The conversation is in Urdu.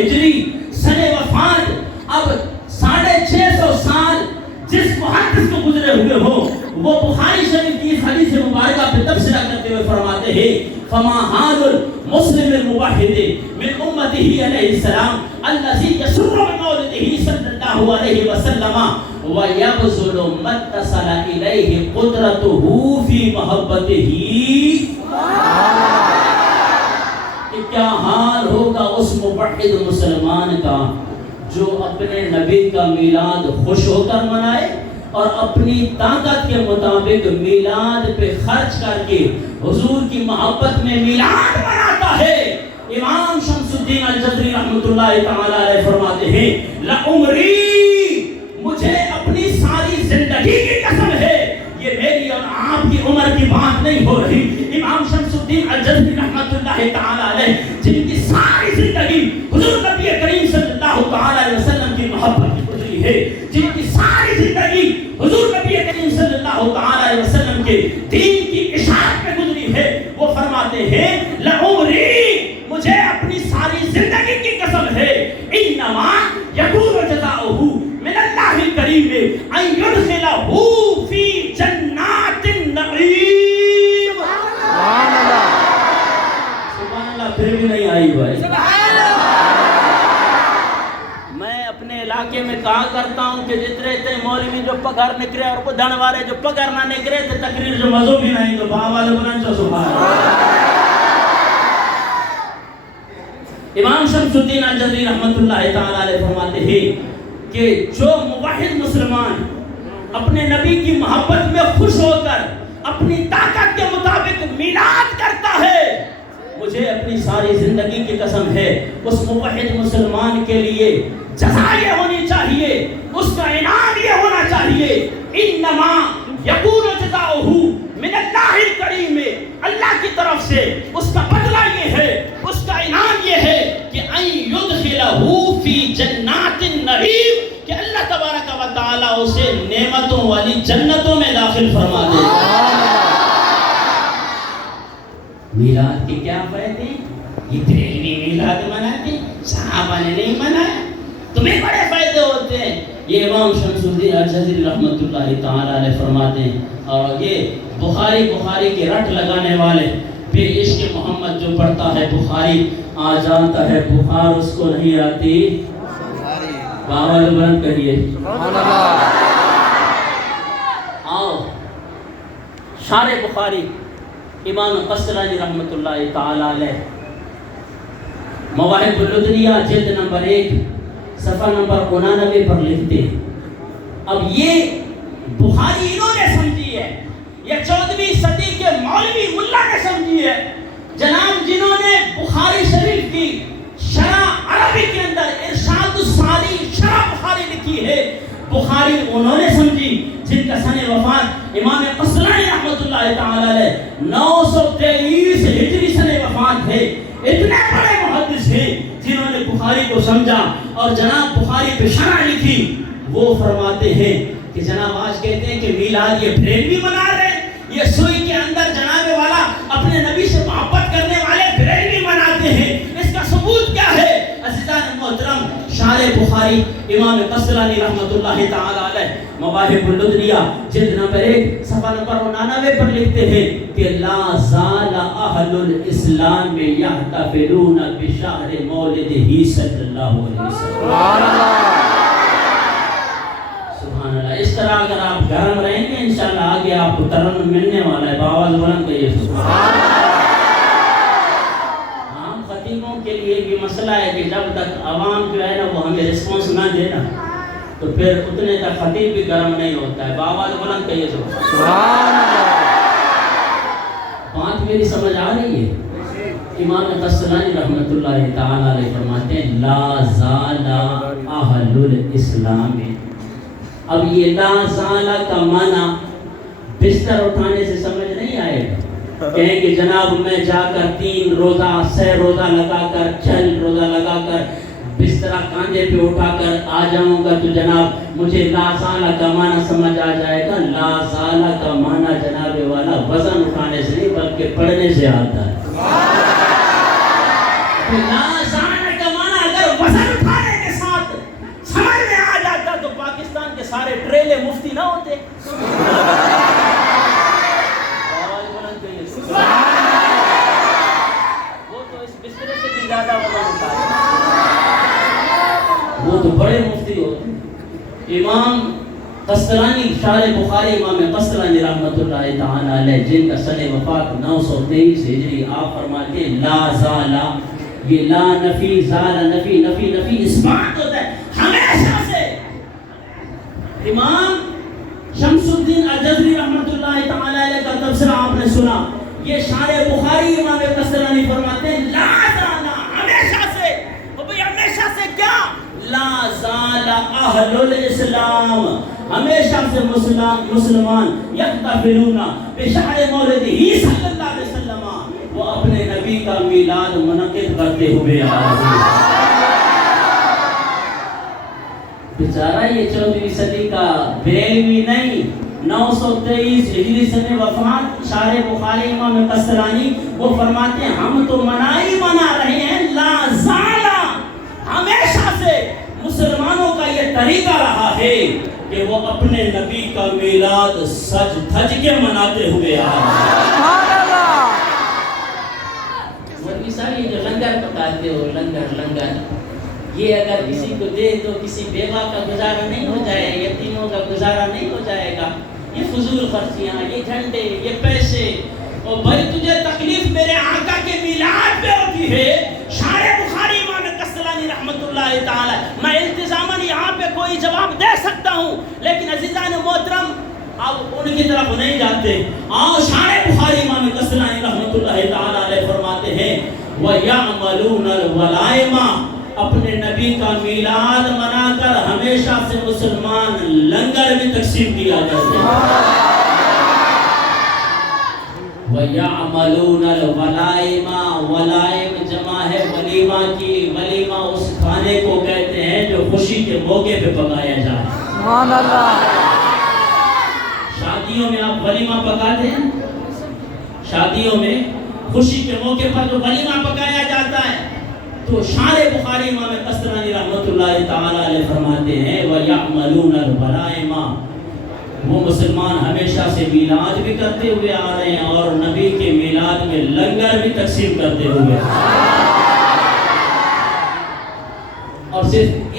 ہجری سن وفات اب 650 سال جس محدث کو گزرے ہوئے ہو وہ بخاری شریف کی حدیث مبارکہ پہ تبصرہ کرتے ہوئے فرماتے ہیں فما حال المسلم الموحد من امته علیہ السلام الذي يسر بمولده صلی اللہ علیہ وسلم ويبذل ما اتصل الیہ قدرته فی محبته. کیا حال ہوگا اس موحد مسلمان کا جو اپنے نبی کا میلاد خوش ہو کر منائے اور اپنی طاقت کے مطابق میلاد پہ خرچ کر کے حضور کی محبت میں میلاد مناتا ہے. امام شمس الدین الجزری رحمۃ اللہ تعالی علیہ فرماتے ہیں لعمری مجھے اپنی ساری زندگی کی قسم ہے، یہ میری اور آپ کی عمر کی بات نہیں ہو رہی. امام شمس الدین الجزری رحمۃ اللہ تعالی علیہ جن کی ساری زندگی حضور نبی کریم صلی اللہ تعالی علیہ وسلم کی محبت کی گزری ہے، جن کی ساری زندگی حضور نبی کریم صلی اللہ تعالی علیہ وسلم کے دین کی اشاعت میں گزری ہے، وہ فرماتے ہیں لعمری مجھے اپنی ساری زندگی کی قسم ہے انما یکون جزاؤہ من اللہ الکریم ان یدخلہ فی جنات النعیم. سبحان اللہ، سبحان اللہ. پھر بھی نہیں آئی بھائی. میں اپنے علاقے میں کہا کرتا ہوں کہ جتنے تے مولوی جو پگھر نکرے اور بدھن والے جو پگھر نہ نکرے تو تقریر جو مزو بھی نہیں تو بابا بلند چو سبحان اللہ. امام شمس الدین الجزری رحمۃ اللہ تعالی علیہ فرماتے ہیں کہ جو موحد مسلمان اپنے نبی کی محبت میں خوش ہو کر اپنی طاقت کے مطابق میلاد کرتا ہے، مجھے اپنی ساری زندگی کی قسم ہے اس موحد مسلمان کے لیے جزا یہ ہونی چاہیے، اس کا انعام یہ ہونا چاہیے انما یکون جزاؤہ من اللہ الکریم، اللہ کی طرف سے اس کا بدلہ یہ ہے، اس کا انعام یہ ہے کہ ان یدخلہ فی جنات النعیم، کہ اللہ تبارک و تعالی اسے نعمتوں والی جنتوں میں داخل فرما دے. میلاد کے کیا فائدے؟ یہ بریلوی میلاد مناتے، صحابہ نے نہیں منایا، تمہیں بڑے فائدے ہوتے ہیں. یہ امام شمس الدین الجزری رحمۃ اللہ تعالی علیہ فرماتے ہیں. اور یہ بخاری کے رٹ لگانے والے پہ عشق محمد جو پڑھتا ہے بخاری آ جاتا ہے، بخار اس کو نہیں آتی. باول بلند کہیے سبحان اللہ. آؤ شارح بخاری امام قسطلانی رحمۃ اللہ تعالی علیہ مواہب اللدنیہ جلد نمبر 1 صفحہ نمبر 99 پر لکھتے ہیں. اب یہ بخاری انہوں نے سمجھی ہے، یہ 14ویں صدی کے مولوی ملا نے سمجھی ہے. جناب جنہوں نے بخاری شریف کی شرح عربی کے اندر ارشاد الساری شرح بخاری لکھی ہے، بخاری انہوں نے سمجھی جن کا سن وفات امام قسطلانی رحمۃ اللہ تعالی علیہ 923 ہجری سن وفات ہے. اتنے بڑے محدث ہیں جنہوں نے بخاری کو سمجھا اور جناب بخاری پہ شرح لکھی. وہ فرماتے ہیں کہ جناب آج کہتے ہیں کہ میلاد یہ بریلوی منا رہے ہیں، یہ سوئی کے اندر جناب والا اپنے نبی سے محبت کرنے والے بریلوی مناتے ہیں. اس کا ثبوت کیا ہے؟ عزیزان محترم شارح بخاری امام قسطلانی رحمۃ اللہ تعالی علیہ مواہب اللدنیہ جلد نمبر 1 صفحہ نمبر 99 پر لکھتے ہیں کہ لا زال اہل الاسلام یحتفلون بشہر مولدہ صلی اللہ علیہ وسلم. سبحان اللہ، سبحان اللہ. اس طرح اگر آپ گرم رہیں گے انشاءاللہ آگے آپ کو ترنم ملنے والا ہے. باواز بلند کہیے سبحان اللہ. عام خطیبوں کے لیے بھی مسئلہ ہے کہ جب تک عوام جو ہے نا وہ ہمیں رسپانس نہ دے نا تو پھر اتنے تک خطیب بھی گرم نہیں ہوتا ہے. باواز بلند کہیے سبحان اللہ. بات میری سمجھ آ رہی ہے؟ امام قسطلانی رحمۃ اللہ تعالی علیہ فرماتے ہیں لا زال اہل الاسلام. اب یہ لا زالہ کا معنی بستر اٹھانے سے سمجھ نہیں آئے گا. کہیں کہ جناب میں جا کر 3 روزہ 6 روزہ لگا کر 6 روزہ لگا کر بستر کاندھے پہ اٹھا کر آ جاؤں گا تو جناب مجھے لا زالہ کا معنی سمجھ آ جائے گا. لا زالہ کا معنی جناب والا وزن اٹھانے سے نہیں بلکہ پڑھنے سے آتا ہے. لا زالہ کا معنی اگر وزن وہ تو بڑے مفتی ہوتے ہیں۔ امام قسطلانی شارح بخاری امام قسطلانی رحمۃ اللہ تعالی علیہ، جن کا سن وفات 923 ہجری، آپ فرماتے ہیں لا زالا، یہ لا نفی، زال نفی، نفی نفی اثبات ہوتا ہے ہمیشہ سے۔ امام شمس الدین الجزری رحمۃ اللہ تعالی علیہ کا تبصرہ آپ نے سنا، یہ شارح بخاری امام قسطلانی فرماتے ہیں لا زالا، ہمیشہ سے۔ وہ بھئی ہمیشہ سے کیا؟ لا زال اہل الاسلام، ہمیشہ سے مسلمان یحتفلون بشہر مولد ہی صلی اللہ علیہ وسلم، وہ اپنے نبی کا میلاد منعقد کرتے ہوئے آ رہے ہیں۔ بیچارہ یہ 14ویں صدی کا بریلوی نہیں، 923 ہجری سن وفات شارح بخاری امام قسطلانی، وہ فرماتے ہیں ہم تو منا رہے ہیں لا زالا، ہمیشہ سے مسلمانوں کا یہ طریقہ رہا ہے کہ وہ اپنے نبی کا میلاد سج دھج کے مناتے ہوئے آ رہے ہیں۔ مولوی صاحب یہ جو لنگر پکاتے ہو، لنگر یہ اگر کسی کو دے تو کسی بیوہ کا گزارا نہیں ہو جائے، یتیموں کا گزارا نہیں ہو جائے گا، یہ فضول خرچیاں، یہ جھنڈے، یہ پیسے، اور بھائی تجھے تکلیف میرے آقا کے میلاد پہ ہوتی ہے۔ شارح بخاری امام قسطلانی رحمت اللہ تعالی، میں التزاماً یہاں پہ کوئی جواب دے سکتا ہوں، لیکن عزیزان محترم اب ان کی طرف نہیں جاتے۔ اور شارح بخاری امام قسطلانی رحمت اللہ تعالی علیہ فرماتے ہیں وَيَعْمَلُونَ الْوَلَائِمَ، اپنے نبی کا میلاد منا کر ہمیشہ سے مسلمان لنگر بھی تقسیم کیا کرتے ہیں۔ وَيَعْمَلُونَ الْوَلَائِمَ، ولائم جمع ہے ولیمہ کی، ولیمہ اس کھانے کو کہتے ہیں جو خوشی کے موقع پہ پکایا جائے۔ سبحان اللہ۔ شادیوں میں آپ ولیمہ پکاتے ہیں، شادیوں میں خوشی کے موقع پر جو ولیمہ پکایا جاتا ہے، تو شارح بخاری امام قسطلانی رحمت اللہ تعالی علیہ فرماتے ہیں وَيَعْمَلُونَ الْوَلَائِمَ، وہ مسلمان ہمیشہ سے میلاد بھی کرتے ہوئے آ رہے ہیں اور نبی کے میلاد میں لنگر بھی تقسیم کرتے ہوئے، اور صرف